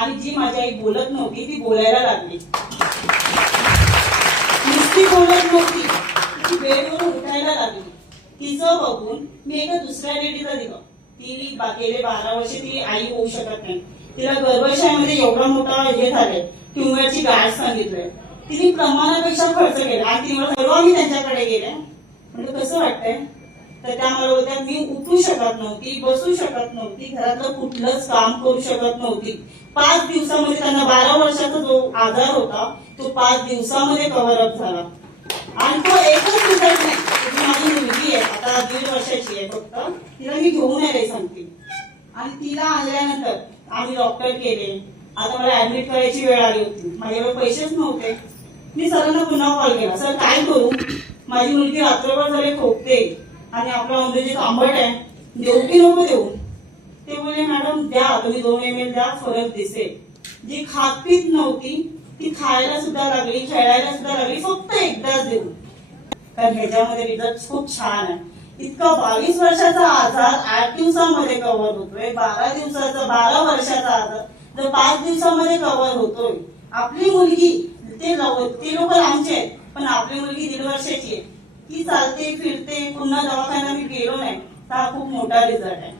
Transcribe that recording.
आणि जी माझी आई बोलत नव्हती ती बोलायला लागली. नुसती बोलत नव्हती, ती बेडवरून उठायला लागली. तिचं बघून मी एका दुसऱ्या लेडीला दिलं. ती गेले 12 वर्ष ती आई होऊ शकत नाही. तिला गर्भाशयामध्ये एवढा मोठा हे झालंय, ट्युमरची गाठ सांगितलंय. तिने प्रमाणापेक्षा खर्च केला आणि ती मला सर्व मी त्यांच्याकडे गेले. म्हणजे कसं वाटतंय? तर त्या मला बोलतात मी उठू शकत नव्हती, बसू शकत नव्हती, घरातलं कुठलंच काम करू शकत नव्हती. 5 दिवसामध्ये त्यांना 12 वर्षाचा जो आजार होता तो 5 दिवसामध्ये कव्हर अप झाला. आणि तो एकच रिझल्ट नाही, माझी मुलगी आहे आता 1.5 वर्षाची आहे फक्त, तिला मी घेऊन आले सांगते. आणि तिला आणल्यानंतर आम्ही डॉक्टर केले. आता मला ऍडमिट करायची वेळ आली होती, माझ्याकडे पैसेच नव्हते. मी सरांना पुन्हा कॉल केला, सर काय करू, माझी मुलगी रात्रभर झाले खोकते आणि आपला अंग्रेजी आंबट आहे, देऊ की नको देऊ? ते बोलले मॅडम द्या, तुम्ही 2 ml द्या, फरक दिसेल. जी खात पीत नव्हती ती खायला सुद्धा लागली, खेळायला सुद्धा लागली, फक्त एकदाच देऊ. कारण ह्याच्यामध्ये रिझल्ट खूप छान आहे. इतका 22 वर्षाचा आजार 8 दिवसामध्ये कव्हर होतोय. 12 वर्षाचा आजार जर 5 दिवसामध्ये कव्हर होतोय. आपली मुलगी ते लोक लांबचे आहेत, पण आपली मुलगी 1.5 वर्षाची आहे. ती चालते फिरते, पुन्हा दवाखान्यात मी गेलो नाही. हा खूप मोठा रिझल्ट आहे.